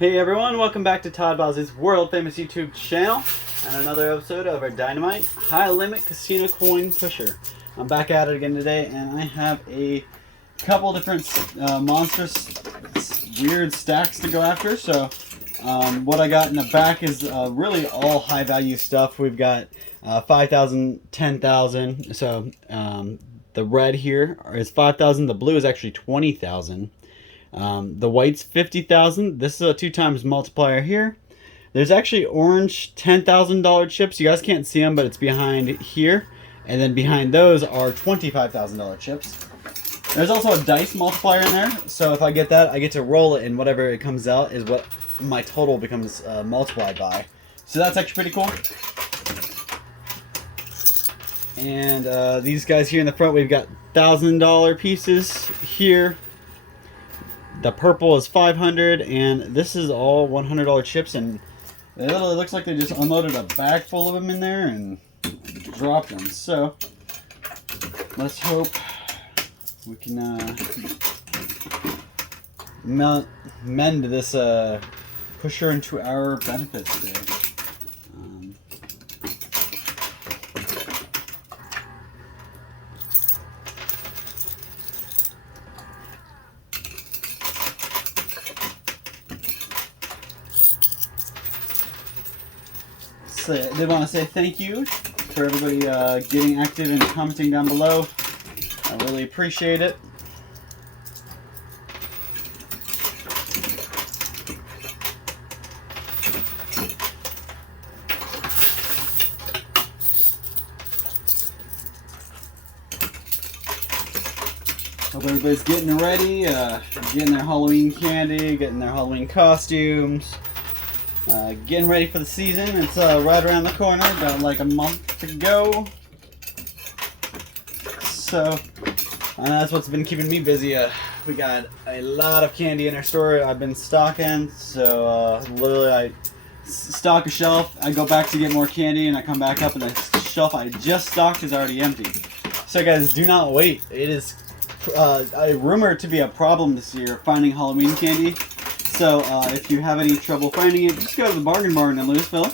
Hey everyone, welcome back to Todd Bowsey's world famous YouTube channel and another episode of our Dynamite High Limit Casino Coin Pusher. I'm back at it again today and I have a couple different monstrous weird stacks to go after. So what I got in the back is really all high value stuff. We've got 5,000, 10,000. So the red here is 5,000. The blue is actually 20,000. The white's 50,000. This is a 2 times multiplier here. There's actually orange $10,000 chips. You guys can't see them, but it's behind here. And then behind those are $25,000 chips. There's also a dice multiplier in there. So if I get that, I get to roll it, and whatever it comes out is what my total becomes multiplied by. So that's actually pretty cool. And these guys here in the front, we've got $1,000 pieces here. The purple is 500, and this is all $100 chips, and it literally looks like they just unloaded a bag full of them in there and dropped them. So let's hope we can mend this pusher into our benefit today. I did want to say thank you for everybody getting active and commenting down below. I really appreciate it. Hope everybody's getting ready, getting their Halloween candy, getting their Halloween costumes. Getting ready for the season. It's right around the corner, got like a month to go. So that's what's been keeping me busy. We got a lot of candy in our store I've been stocking. So literally I stock a shelf, I go back to get more candy, and I come back up and the shelf I just stocked is already empty. So guys, do not wait. It is rumored to be a problem this year, finding Halloween candy. So if you have any trouble finding it, just go to the Bargain Barn in Louisville,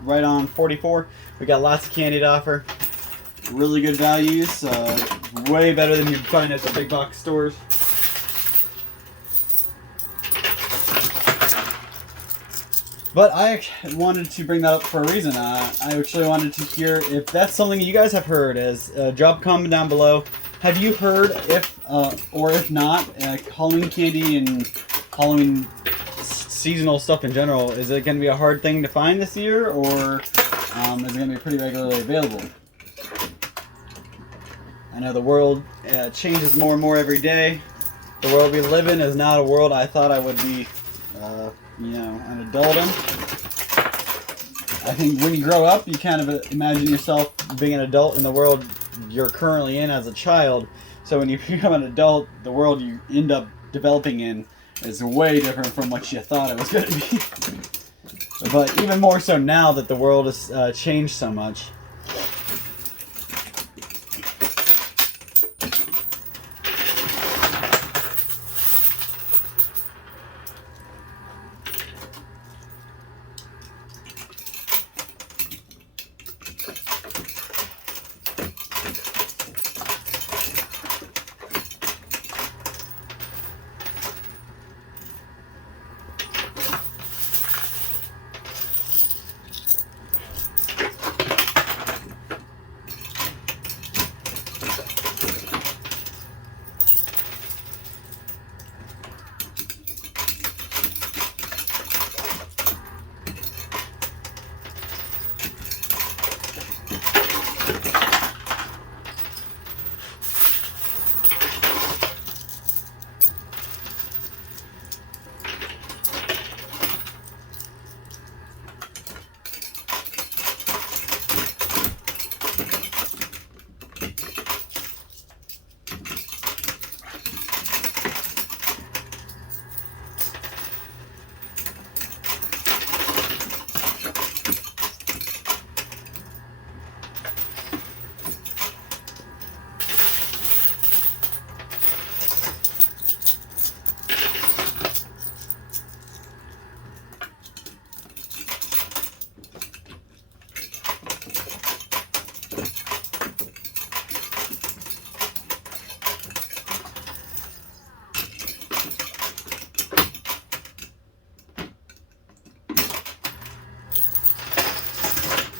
right on 44. We got lots of candy to offer, really good values, way better than you'd find at the big box stores. But I wanted to bring that up for a reason. I actually wanted to hear if that's something you guys have heard. Drop a comment down below. Have you heard if, or if not, Halloween candy and Halloween seasonal stuff in general, is it going to be a hard thing to find this year, or is it going to be pretty regularly available? I know the world changes more and more every day. The world we live in is not a world I thought I would be, an adult in. I think when you grow up, you kind of imagine yourself being an adult in the world you're currently in as a child. So when you become an adult, the world you end up developing in is way different from what you thought it was going to be. But even more so now that the world has changed so much.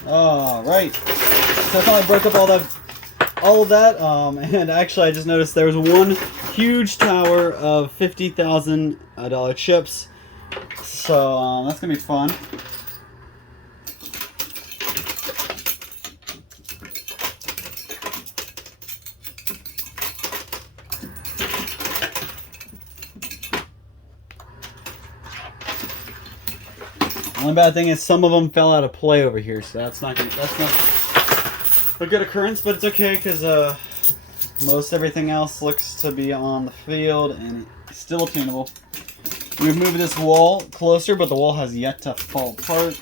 All right. So I finally broke up all of that, and actually I just noticed there was one huge tower of $50,000 chips. So that's gonna be fun. One bad thing is some of them fell out of play over here, so that's not a good occurrence, but it's okay because most everything else looks to be on the field and it's still tunable. We've moved this wall closer, but the wall has yet to fall apart.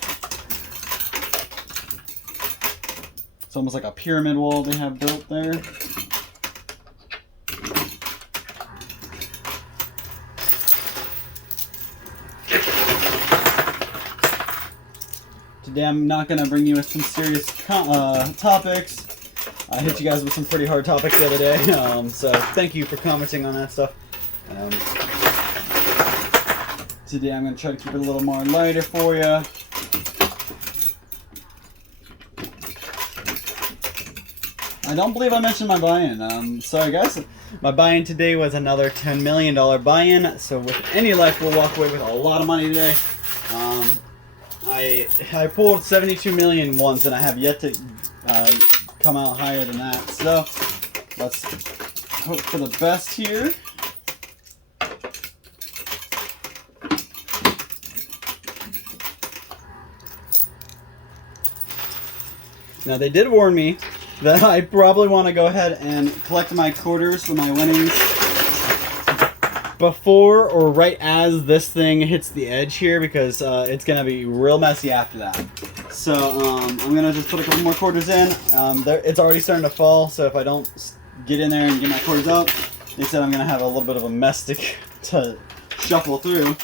It's almost like a pyramid wall they have built there. Today I'm not going to bring you with some serious topics. I hit you guys with some pretty hard topics the other day, so thank you for commenting on that stuff. Today I'm going to try to keep it a little more lighter for you. I don't believe I mentioned my buy-in. Sorry guys, my buy-in today was another $10 million buy-in, so with any luck we'll walk away with a lot of money today. I pulled 72 million once, and I have yet to come out higher than that. So let's hope for the best here. Now they did warn me that I probably want to go ahead and collect my quarters for my winnings before or right as this thing hits the edge here, because it's going to be real messy after that. So I'm going to just put a couple more quarters in. It's already starting to fall, so if I don't get in there and get my quarters out, they said I'm going to have a little bit of a mess to shuffle through.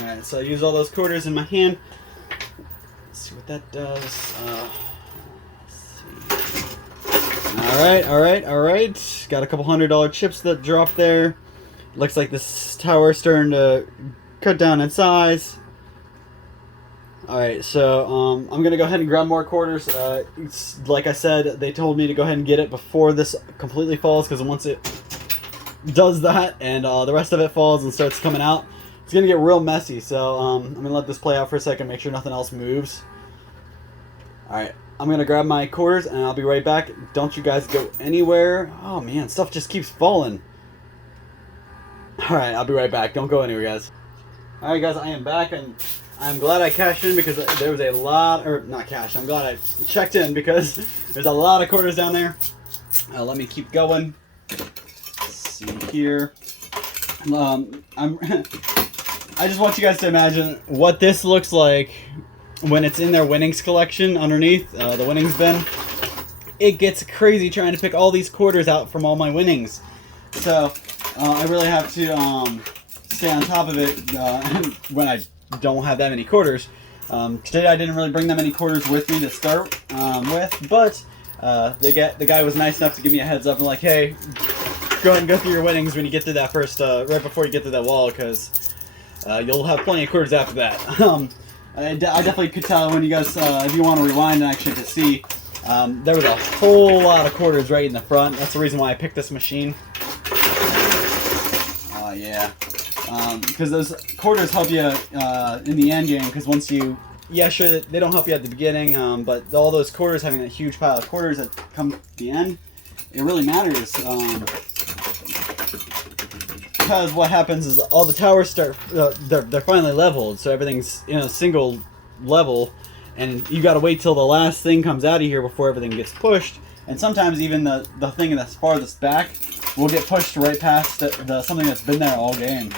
Alright, so I use all those quarters in my hand. What that does. Alright. Got a couple $100 chips that dropped there. Looks like this tower's starting to cut down in size. Alright, so I'm gonna go ahead and grab more quarters. Like I said, they told me to go ahead and get it before this completely falls, because once it does that and the rest of it falls and starts coming out, it's gonna get real messy. So I'm gonna let this play out for a second, make sure nothing else moves. Alright, I'm going to grab my quarters and I'll be right back. Don't you guys go anywhere. Oh man, stuff just keeps falling. Alright, I'll be right back. Don't go anywhere, guys. Alright guys, I am back, and I'm glad I cashed in because there was a lot, or not cashed, I'm glad I checked in because there's a lot of quarters down there. Let me keep going. Let's see here. I just want you guys to imagine what this looks like when it's in their winnings collection underneath the winnings bin. It gets crazy trying to pick all these quarters out from all my winnings. So I really have to stay on top of it when I don't have that many quarters. Today I didn't really bring that many quarters with me to start with, but the guy was nice enough to give me a heads up and like, hey, go ahead and go through your winnings when you get to that first, right before you get to that wall, because you'll have plenty of quarters after that. I definitely could tell when you guys, if you want to rewind and actually to see, there was a whole lot of quarters right in the front. That's the reason why I picked this machine. Yeah. Because those quarters help you in the end game, because once you, yeah, sure, they don't help you at the beginning, but all those quarters, having that huge pile of quarters that come at the end, it really matters. Because what happens is all the towers start, they're finally leveled, so everything's in a single level, and you gotta wait till the last thing comes out of here before everything gets pushed. And sometimes even the thing that's farthest back will get pushed right past something that's been there all game.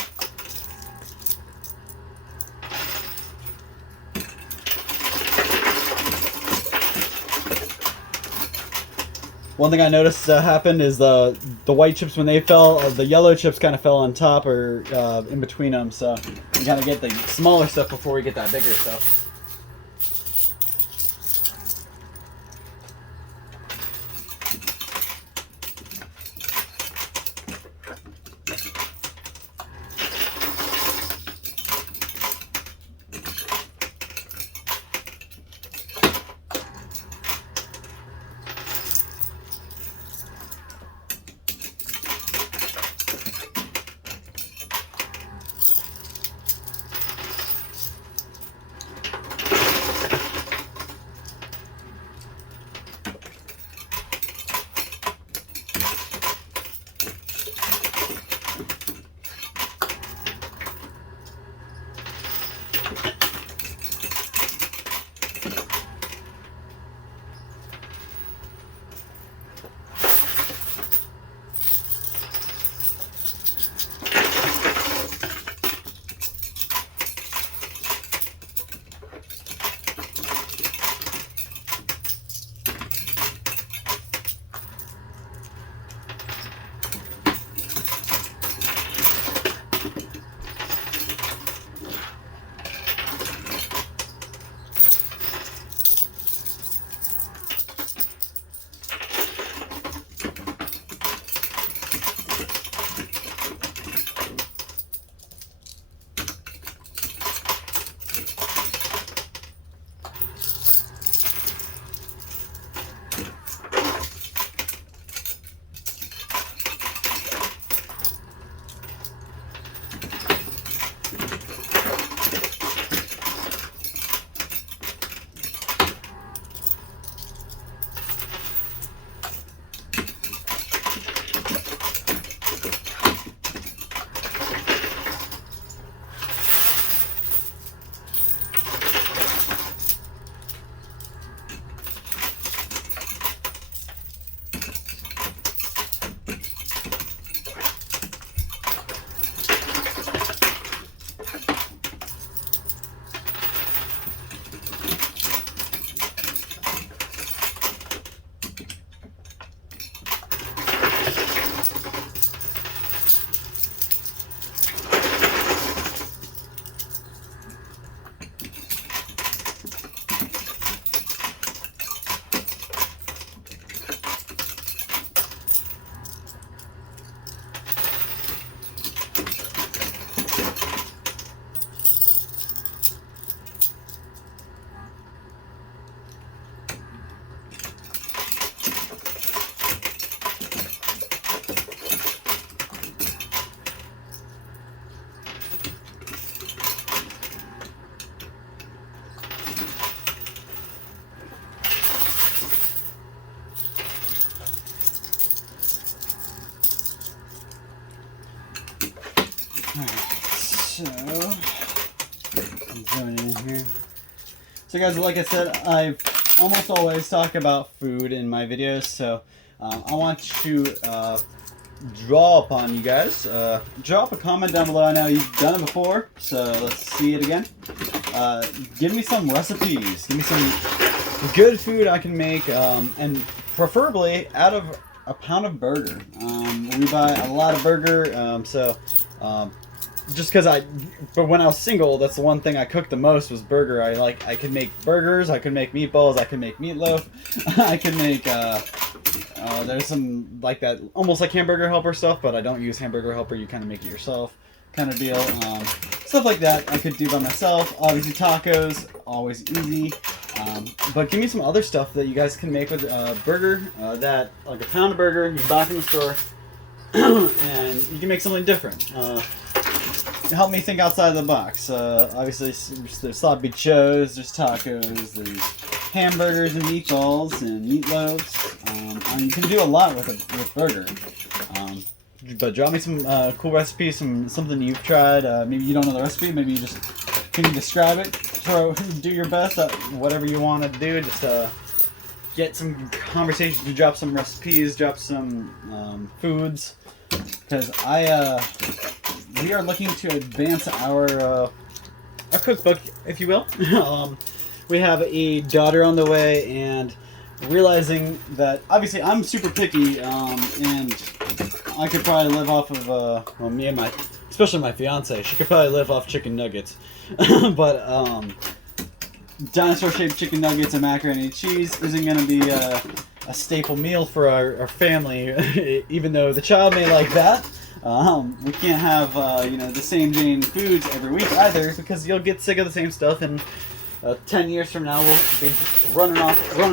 One thing I noticed happened is the white chips, when they fell, the yellow chips kind of fell on top or in between them. So we gotta get the smaller stuff before we get that bigger stuff. here. So guys, like I said, I've almost always talk about food in my videos, so I want to draw upon you guys. Drop a comment down below. I know you've done it before, so let's see it again. Give me some recipes. Give me some good food I can make, and preferably out of a pound of burger. We buy a lot of burger, just because but when I was single, that's the one thing I cooked the most was burger. I could make burgers, I could make meatballs, I could make meatloaf, I could make, there's some like that, almost like hamburger helper stuff, but I don't use hamburger helper, you kind of make it yourself kind of deal. Stuff like that I could do by myself. Obviously tacos, always easy. But give me some other stuff that you guys can make with burger, that like a pound of burger you buy from the store, and you can make something different. Help me think outside the box. Obviously, there's sloppy joes, there's tacos, there's hamburgers and meatballs and meatloaves. And you can do a lot with burger. But drop me some cool recipes, something you've tried. Maybe you don't know the recipe. Maybe you just can you describe it. Do your best at whatever you want to do. Just get some conversations. Drop some recipes. Drop some foods. Because we are looking to advance our cookbook, if you will. We have a daughter on the way, and realizing that obviously I'm super picky, and I could probably live off of well, me and especially my fiance, she could probably live off chicken nuggets. But dinosaur-shaped chicken nuggets and macaroni and cheese isn't going to be a staple meal for our family, even though the child may like that. We can't have the same Jane foods every week either, because you'll get sick of the same stuff, and 10 years from now we'll be running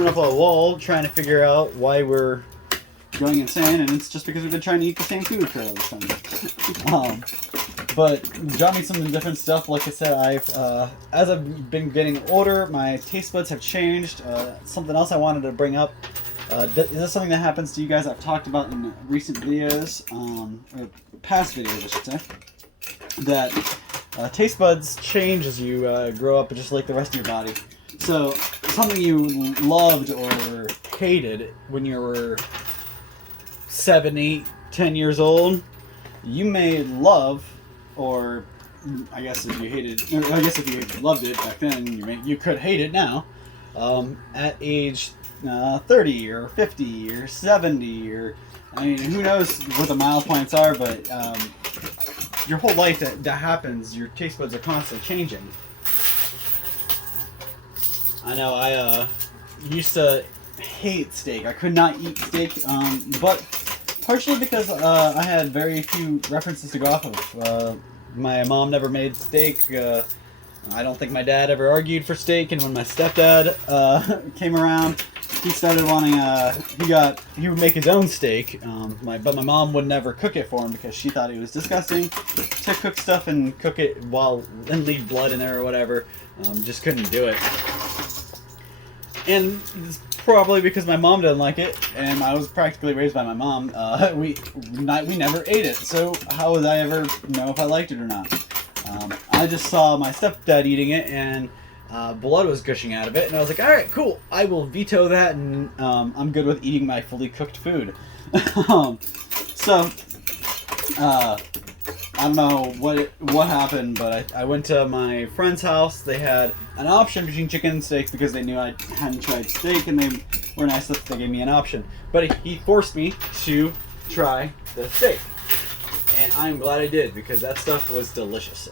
up a wall trying to figure out why we're going insane, and it's just because we've been trying to eat the same food for all this time. But drop me some different stuff. Like I said, as I've been getting older, my taste buds have changed. Something else I wanted to bring up. Is this something that happens to you guys? I've talked about in recent videos, or past videos, I should say, that taste buds change as you grow up, just like the rest of your body. So something you loved or hated when you were 7, 8, 10 years old, you may love, or I guess if you loved it back then, you could hate it now, at age 30 or 50 or 70, or I mean, who knows what the milepoints are, but your whole life that happens, your taste buds are constantly changing. I know I used to hate steak. I could not eat steak, but partially because I had very few references to go off of. My mom never made steak. I don't think my dad ever argued for steak, and when my stepdad came around, he started wanting, he would make his own steak, but my mom would never cook it for him because she thought it was disgusting to cook stuff and cook it and leave blood in there or whatever. Just couldn't do it. And it's probably because my mom didn't like it, and I was practically raised by my mom. We never ate it, so how would I ever know if I liked it or not? I just saw my stepdad eating it, and blood was gushing out of it, and I was like, alright, cool, I will veto that, and I'm good with eating my fully cooked food. I don't know what happened, but I went to my friend's house. They had an option between chicken and steak because they knew I hadn't tried steak, and they were nice that they gave me an option. But he forced me to try the steak, and I'm glad I did, because that stuff was delicious.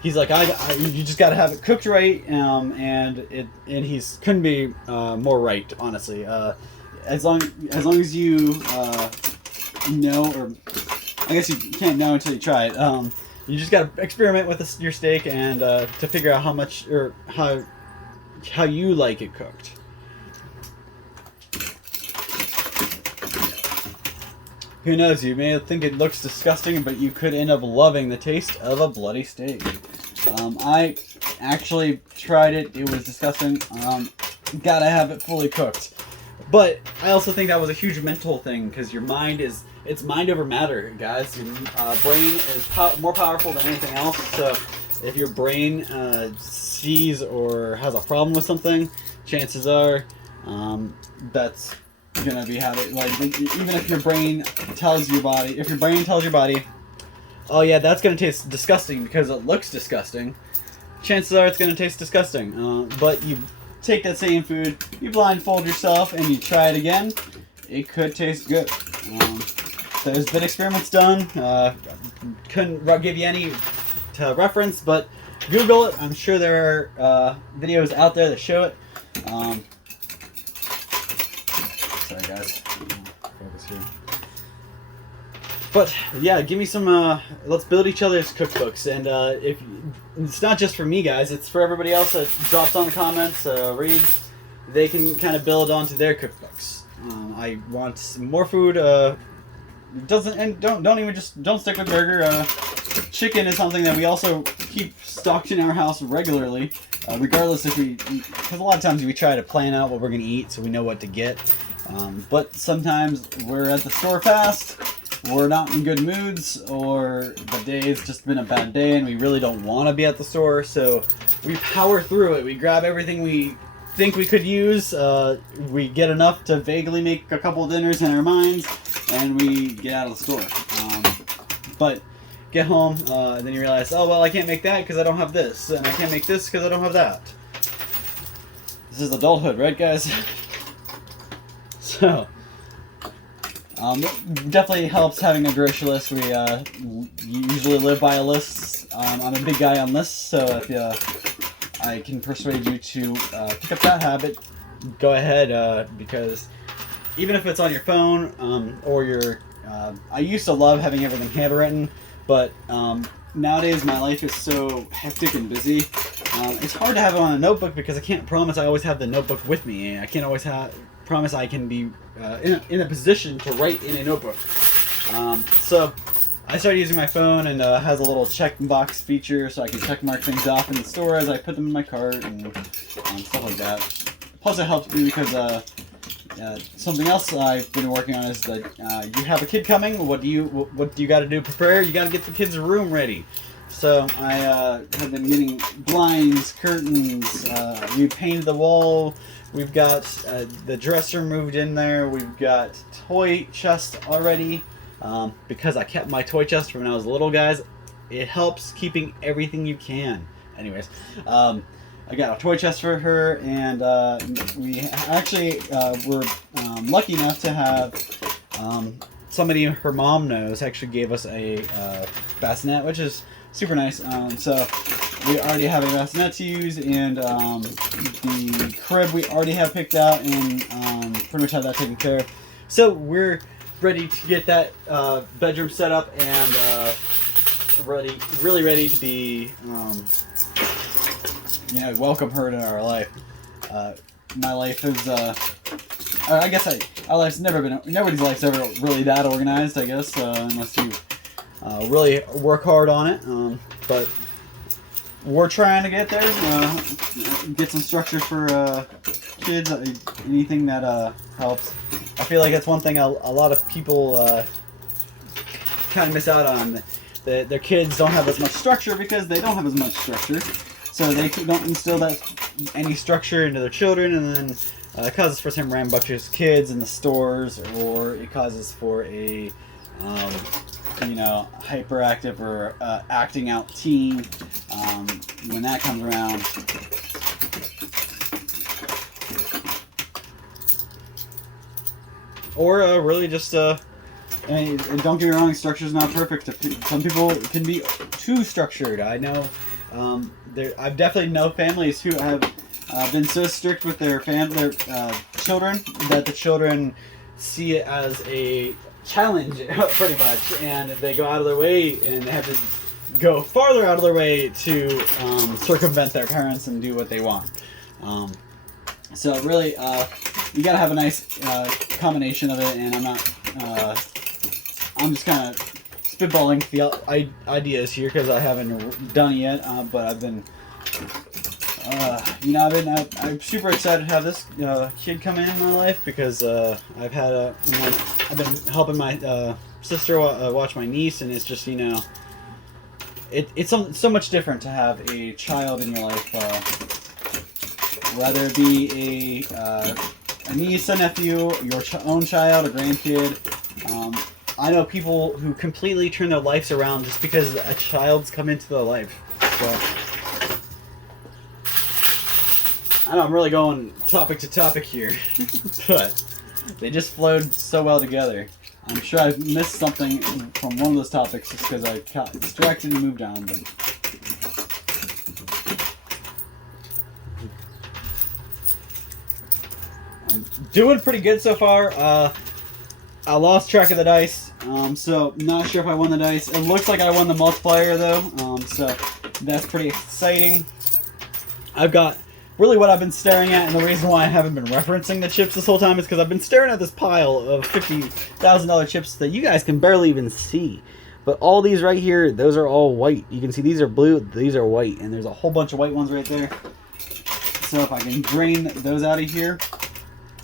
He's like, you just got to have it cooked right, and he's couldn't be more right, honestly. As long as you know, or I guess you can't know until you try it. You just got to experiment with your steak and to figure out how much or how you like it cooked. Who knows? You may think it looks disgusting, but you could end up loving the taste of a bloody steak. I actually tried it. It was disgusting. Gotta have it fully cooked. But I also think that was a huge mental thing, because your mind it's mind over matter, guys. Your brain is more powerful than anything else. So if your brain sees or has a problem with something, chances are that's gonna be how it, like, even if your brain tells your body, oh yeah, that's gonna taste disgusting because it looks disgusting, chances are it's gonna taste disgusting. But you take that same food, you blindfold yourself, and you try it again, it could taste good. There's been experiments done. Couldn't give you any to reference, but Google it. I'm sure there are videos out there that show it. Sorry guys, focus here. But yeah, give me some. Let's build each other's cookbooks, and if it's not just for me, guys, it's for everybody else that drops on the comments, reads. They can kind of build onto their cookbooks. I want some more food. Don't stick with burger. Chicken is something that we also keep stocked in our house regularly, regardless if because a lot of times we try to plan out what we're gonna eat so we know what to get. But sometimes we're at the store fast, we're not in good moods, or the day's just been a bad day and we really don't want to be at the store, so we power through it. We grab everything we think we could use, we get enough to vaguely make a couple of dinners in our minds, and we get out of the store. But get home, and then you realize, oh well, I can't make that because I don't have this, and I can't make this because I don't have that. This is adulthood, right guys? So, it definitely helps having a grocery list. We usually live by a list. I'm a big guy on lists, so if I can persuade you to pick up that habit, go ahead, because even if it's on your phone or your... I used to love having everything handwritten, but nowadays my life is so hectic and busy. It's hard to have it on a notebook because I can't promise I always have the notebook with me. I can't always promise I can be in a position to write in a notebook. So I started using my phone, and has a little checkbox feature so I can check mark things off in the store as I put them in my cart and stuff like that. Plus it helps me because something else I've been working on is that you have a kid coming. What do you got to do? Prepare. You got to get the kid's room ready. So I have been getting blinds, curtains. We painted the wall. We've got the dresser moved in there. We've got toy chest already, because I kept my toy chest from when I was little, guys. It helps keeping everything you can. Anyways, I got a toy chest for her, and we actually were lucky enough to have somebody her mom knows actually gave us a bassinet, which is super nice. So we already have a bassinet to use, and the crib we already have picked out, and pretty much have that taken care of. So we're ready to get that bedroom set up, and really ready to be welcome her into our life. My life is I guess our life's never been, nobody's life's ever really that organized, I guess, unless you really work hard on it. But we're trying to get there, get some structure for kids, anything that helps. I feel like that's one thing a lot of people kind of miss out on. Their kids don't have as much structure because they don't have as much structure. So they don't instill any structure into their children, and then it causes for some rambunctious kids in the stores, or it causes for a hyperactive or acting out teen when that comes around. Or really just and don't get me wrong, structure is not perfect. Some people can be too structured. I know I've definitely known families who have been so strict with their children that the children see it as a challenge, pretty much, and they go out of their way, and they have to go farther out of their way to circumvent their parents and do what they want. So really, you gotta have a nice combination of it, and I'm just kind of spitballing the ideas here because I haven't done it yet, but I've been, I'm super excited to have this kid come in my life because I've had I've been helping my sister watch my niece, and it's just, it's so much different to have a child in your life, whether it be a niece, a nephew, your own child, a grandkid. I know people who completely turn their lives around just because a child's come into their life. So I know I'm really going topic to topic here, but they just flowed so well together. I'm sure I've missed something from one of those topics just because I got distracted and moved on. But I'm doing pretty good so far. I lost track of the dice, so not sure if I won the dice. It looks like I won the multiplier though, so that's pretty exciting. I've got really what I've been staring at, and the reason why I haven't been referencing the chips this whole time is because I've been staring at this pile of $50,000 chips that you guys can barely even see. But all these right here, those are all white. You can see these are blue, these are white, and there's a whole bunch of white ones right there. So if I can drain those out of here,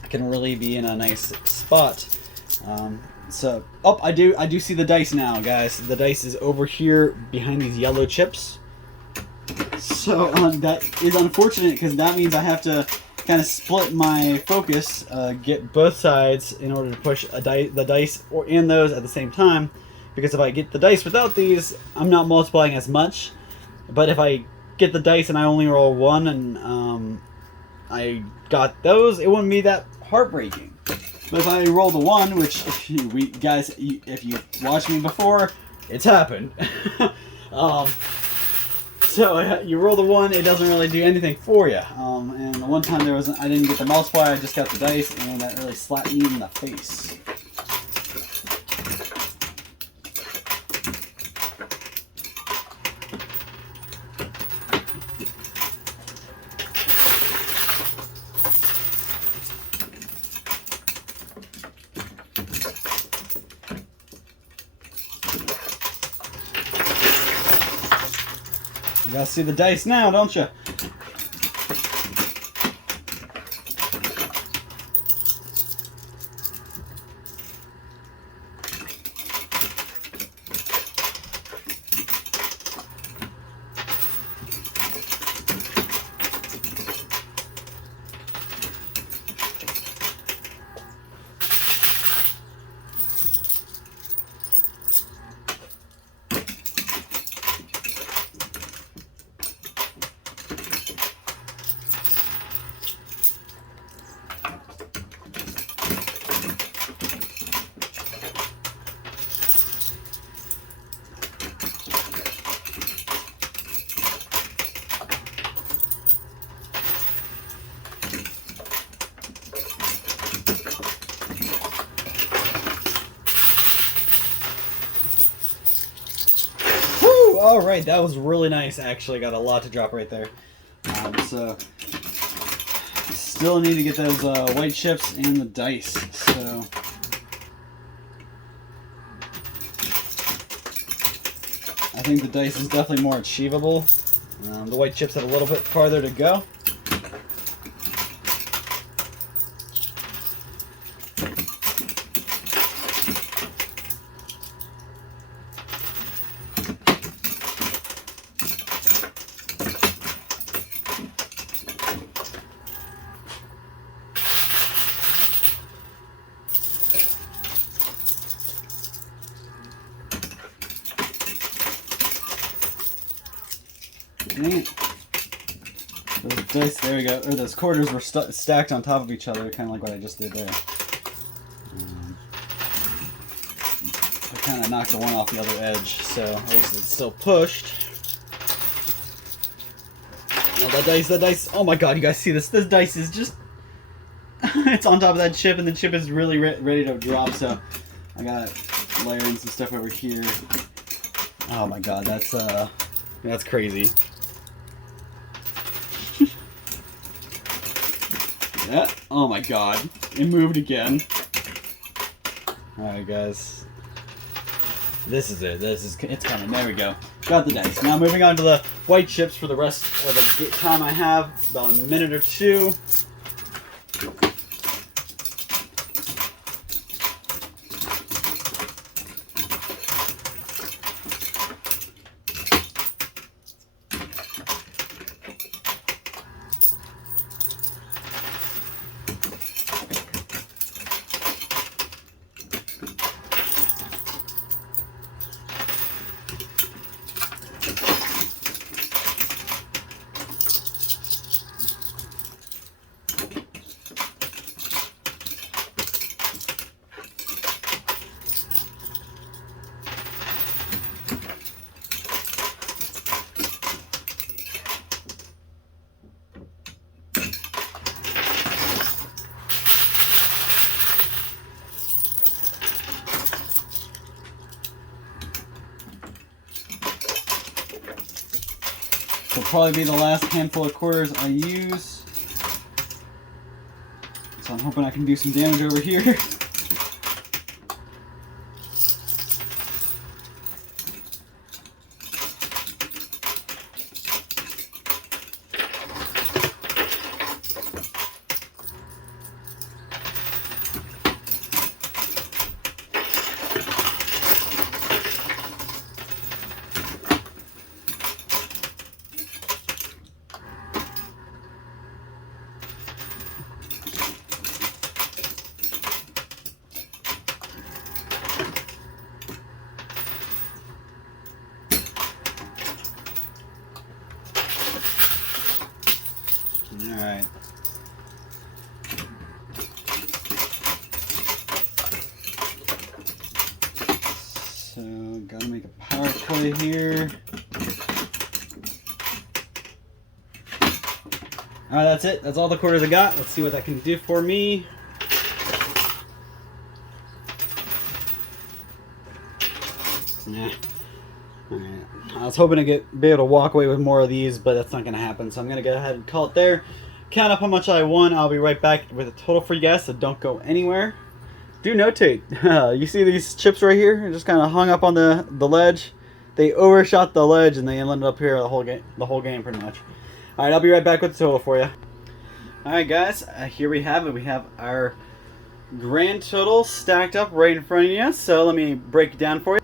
I can really be in a nice spot. I do see the dice now, guys. The dice is over here behind these yellow chips. So that is unfortunate because that means I have to kind of split my focus, get both sides in order to push the dice in those at the same time. Because if I get the dice without these, I'm not multiplying as much. But if I get the dice and I only roll one and I got those, it wouldn't be that heartbreaking. But if I roll the one, which if you watched me before, it's happened. So you roll the one, it doesn't really do anything for you. And the one time I didn't get the multiplier, I just got the dice, and that really slapped me in the face. You gotta see the dice now, don't you? Alright, that was really nice. Actually, got a lot to drop right there. So, still need to get those white chips and the dice. So, I think the dice is definitely more achievable. The white chips have a little bit farther to go. Those dice, there we go, or those quarters were stacked on top of each other, kind of like what I just did there. I kind of knocked the one off the other edge, so at least it's still pushed. Oh, that dice, oh my god, you guys see this? This dice is just, it's on top of that chip, and the chip is really ready to drop, so I got layering some stuff over here. Oh my god, that's crazy. Yeah. Oh my god. It moved again. Alright guys. This is it. It's coming. There we go. Got the dice. Now moving on to the white chips for the rest of the time I have. About a minute or two. probably be the last handful of quarters I use. So I'm hoping I can do some damage over here. Alright. So, gotta make a power play here. Alright, that's it. That's all the quarters I got. Let's see what that can do for me. Yeah. Alright. I was hoping to be able to walk away with more of these, but that's not going to happen. So I'm going to go ahead and call it there. Count up how much I won. I'll be right back with a total for you guys, so don't go anywhere. Do notate. You see these chips right here? They're just kind of hung up on the ledge. They overshot the ledge and they ended up here the whole game pretty much. Alright, I'll be right back with the total for you. Alright guys, here we have it. We have our grand total stacked up right in front of you. So let me break it down for you.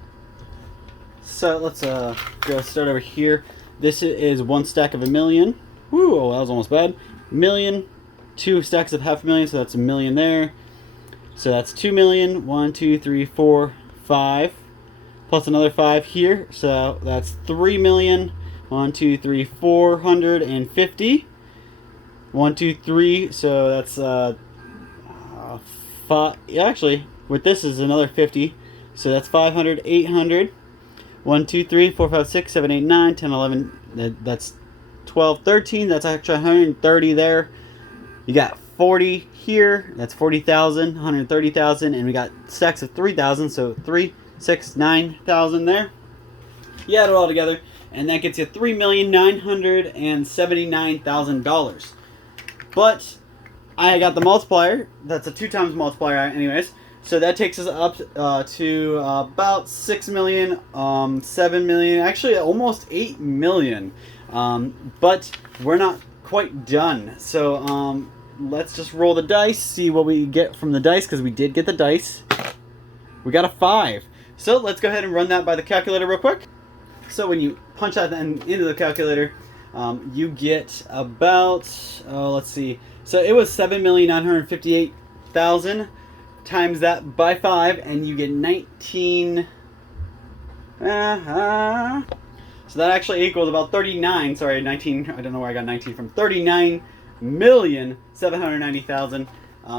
So let's go start over here. This is one stack of $1,000,000. Woo, oh, that was almost bad. $1,000,000, 2 stacks of $500,000, so that's $1,000,000 there. So that's $2,000,000. 1, 2, 3, 4, 5. Plus another 5 here. So that's $3,000,000. 1, 2, 3, 450. 1, 2, 3. So that's 5. Yeah, actually, with this is another 50. So that's 500, 800. 1, 2, 3, 4, 5, 6, 7, 8, 9, 10, 11. That's 12, 13. That's actually 130 there. You got 40 here. That's 40,000, 130,000, and we got stacks of 3,000. So 3, 6, 9,000 there. You add it all together, and that gets you $3,979,000. But I got the multiplier. That's a 2 times multiplier, anyways. So that takes us up to about 6 million, 7 million, actually almost 8 million. But we're not quite done. So let's just roll the dice, see what we get from the dice, because we did get the dice. We got a 5. So let's go ahead and run that by the calculator real quick. So when you punch that into the calculator, you get about, let's see. So it was 7,958,000. Times that by 5 and you get 19. So that actually equals about 39. Sorry, 19. I don't know where I got 19 from. 39,790,000.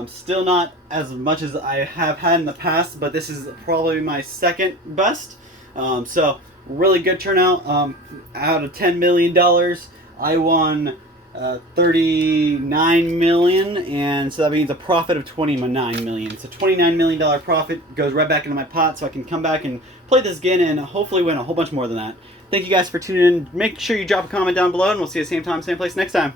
Still not as much as I have had in the past, but this is probably my second best. So really good turnout. Out of $10 million, I won 39 million, and so that means a profit of 29 million. So $29 million profit goes right back into my pot, so I can come back and play this again and hopefully win a whole bunch more than that. Thank you guys for tuning in. Make sure you drop a comment down below, and we'll see you same time, same place next time.